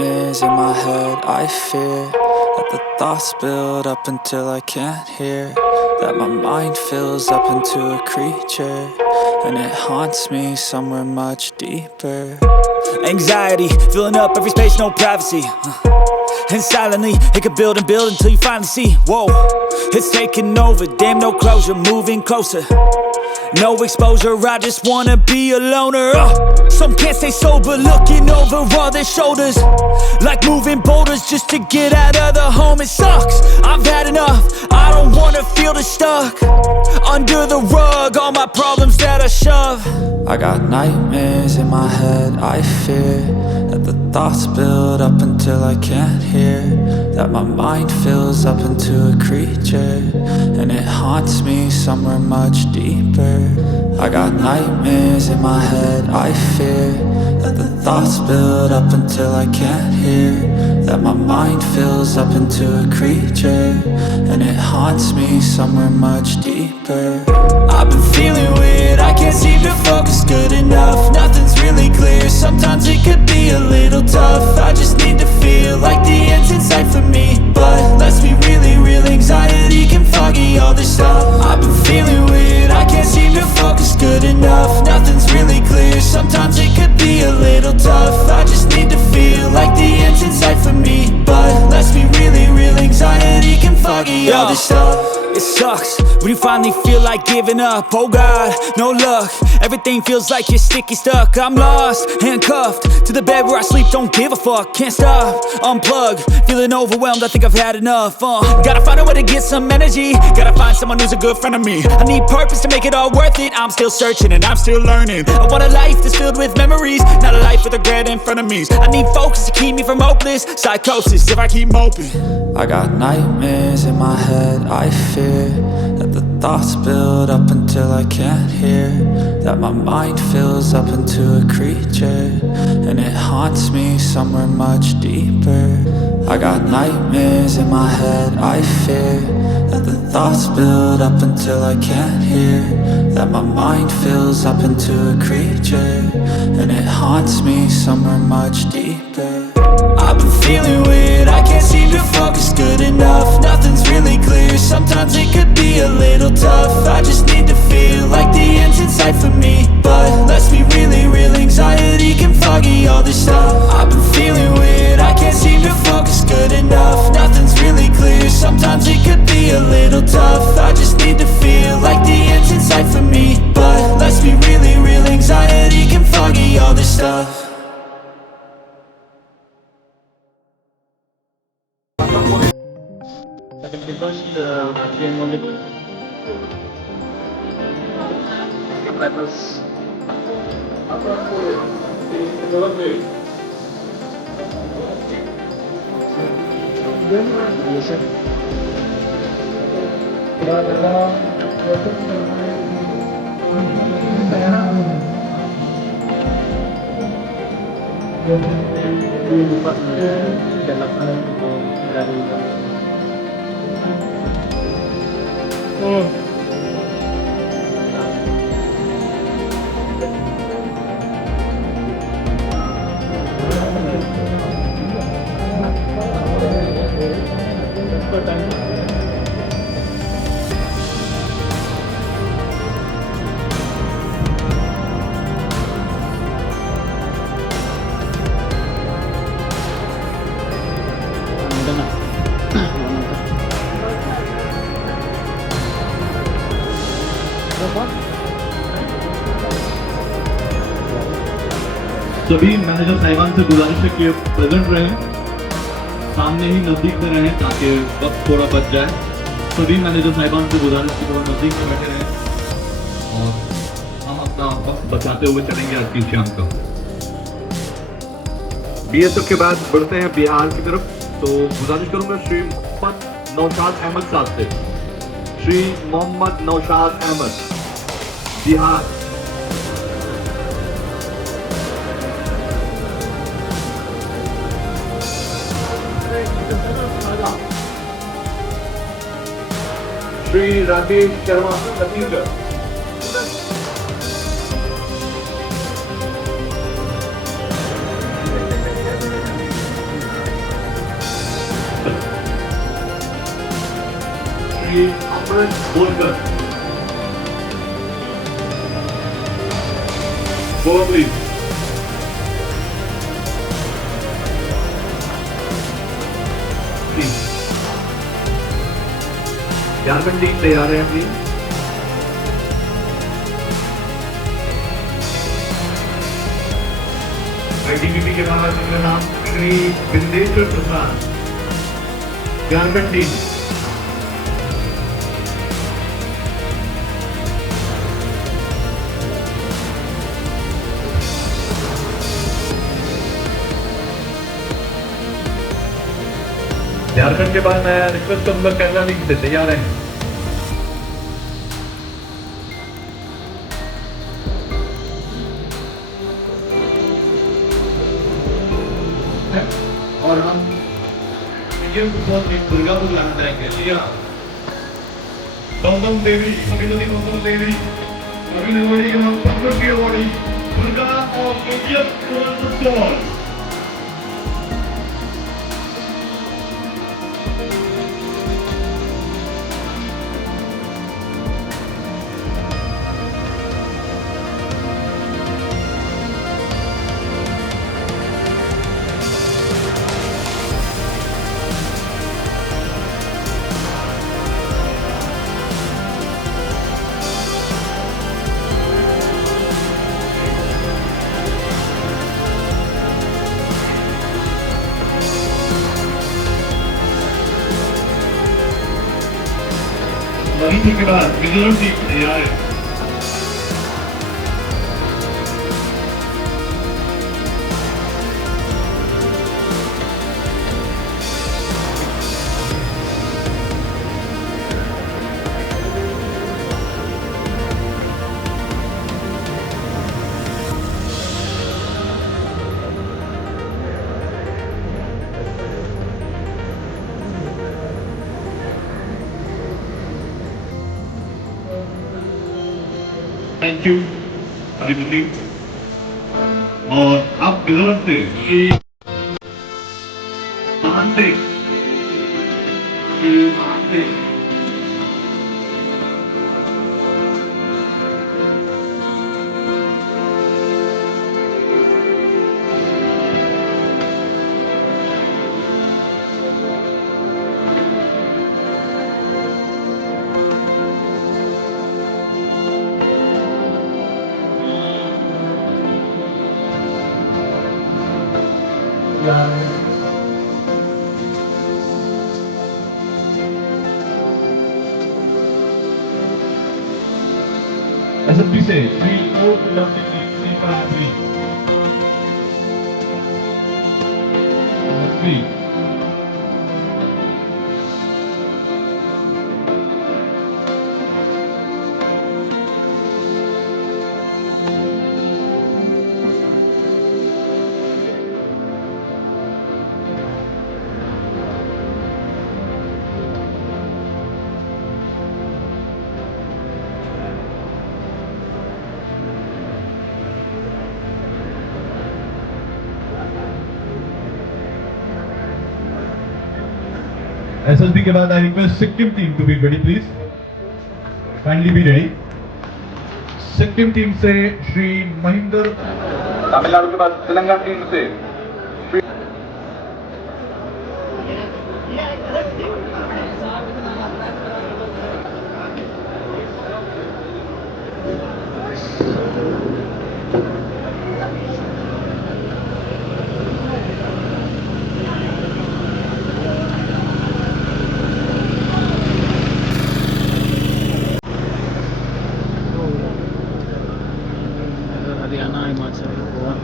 nightmares in my head. I fear that the thoughts build up until I can't hear, that my mind fills up into a creature, and it haunts me somewhere much deeper. Anxiety, filling up every space, no privacy. And silently, it could build and build until you finally see, whoa, it's taking over, damn no closure, moving closer. No exposure, I just wanna be a loner. Some can't stay sober, looking over all their shoulders, like moving boulders just to get out of the home. It sucks, I've had enough, I don't wanna feel the stuck under the rug, all my problems that I shove. I got nightmares in my head, I fear that the thoughts build up until I can't hear, that my mind fills up into a creature, and it haunts me somewhere much deeper. I got nightmares in my head, I fear that the thoughts build up until I can't hear, that my mind fills up into a creature, and it haunts me somewhere much deeper. I've been feeling weird, I can't seem to focus good enough. Nothing's really clear, sometimes it could be a little tough. I just need to feel like the end's in sight for me, but let's be really real, anxiety can foggy all this stuff. I've been feeling weird, I can't seem to focus good enough. Nothing's really clear, sometimes it could be a little tough. I just need to feel like the end's in sight for me, but let's be really real, anxiety can foggy all this stuff. It sucks when you finally feel like giving up. Oh God, no luck, everything feels like you're sticky stuck. I'm lost, handcuffed to the bed where I sleep, don't give a fuck. Can't stop, unplug, feeling overwhelmed, I think I've had enough. Gotta find a way to get some energy, gotta find someone who's a good friend of me. I need purpose to make it all worth it, I'm still searching and I'm still learning. I want a life that's filled with memories, not a life with regret and frenemies. I need focus to keep me from hopeless psychosis if I keep moping. I got nightmares in my head, I fear that the thoughts build up until I can't hear, that my mind fills up into a creature, and it haunts me somewhere much deeper. I got nightmares in my head, I fear that the thoughts build up until I can't hear, that my mind fills up into a creature, and it haunts me somewhere much deeper. I've been feeling weird, I can't seem to focus good enough. Nothing's really clear, sometimes it could be a little tough. I just need to feel like the end's in sight for me, but let's be really real, anxiety can foggy all this stuff. I've been feeling weird, I can't seem to focus good enough. Nothing's really clear, sometimes it could be a little tough. I just need to feel like the end's in sight for me, but let's be really real, anxiety can foggy all this stuff. सभी manager साहिबान से गुजारिश है कि present रहें, सामने ही नजदीक में रहें ताकि वक्त थोड़ा बच जाए। सभी मैनेजर साहिबान से गुजारिश है कि वो नजदीक में बैठे रहें और हम अपना वक्त बचाते हुए चलेंगे आज की शाम का। बीएसएफ के बाद बढ़ते हैं बिहार की तरफ, तो गुजारिश करूंगा श्री मोहम्मद नौशाद अहमद साहब से। श्री मोहम्मद नौशाद अहमद, बिहार। श्री राकेश शर्मा छत्तीसगढ़। श्री अमृत बोलकर गोवा प्लीज। झारखंड टीम तैयार है प्लीज। आईटीबीपी के बाद जिनका नाम श्री बिंदेश्वर प्रसाद, झारखंड टीम। झारखंड के बाद मैं रिक्वेस्ट करूंगा केरला लीग से तैयार है। और हम इंडियन फुटबॉल टीम दुर्गापुर लाना चाहेंगे। जी हाँ, गौतम देवी, अभिनंदन गौतम देवी, अभिनंदन के नाम पर की अवार्डी दुर्गा और इंडियन फुटबॉल। वहीं के बाद मिजोरम टीम तैयार है। थैंक यू अभिनंदन। और आप मिजोरम से श्री महांते, एसएसपी से श्री ओ एसएसबी के बाद I request Sikkim team to be ready please, kindly be ready. Sikkim team से श्री महेंद्र। तमिलनाडु के बाद तेलंगाना टीम से हरियाणा, हिमाचल, गोवा।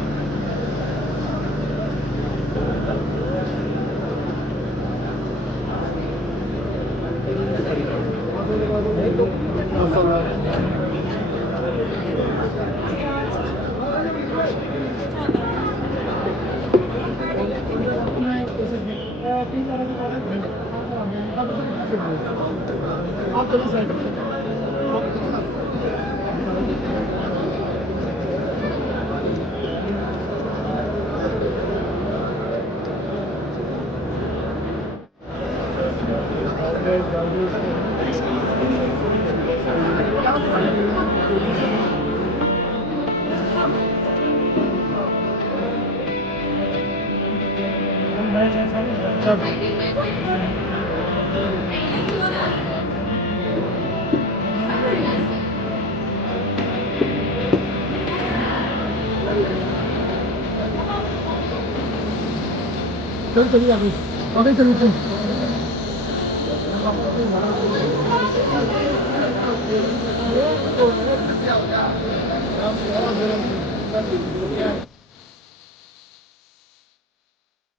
चल चलिए अभी अभी चलिए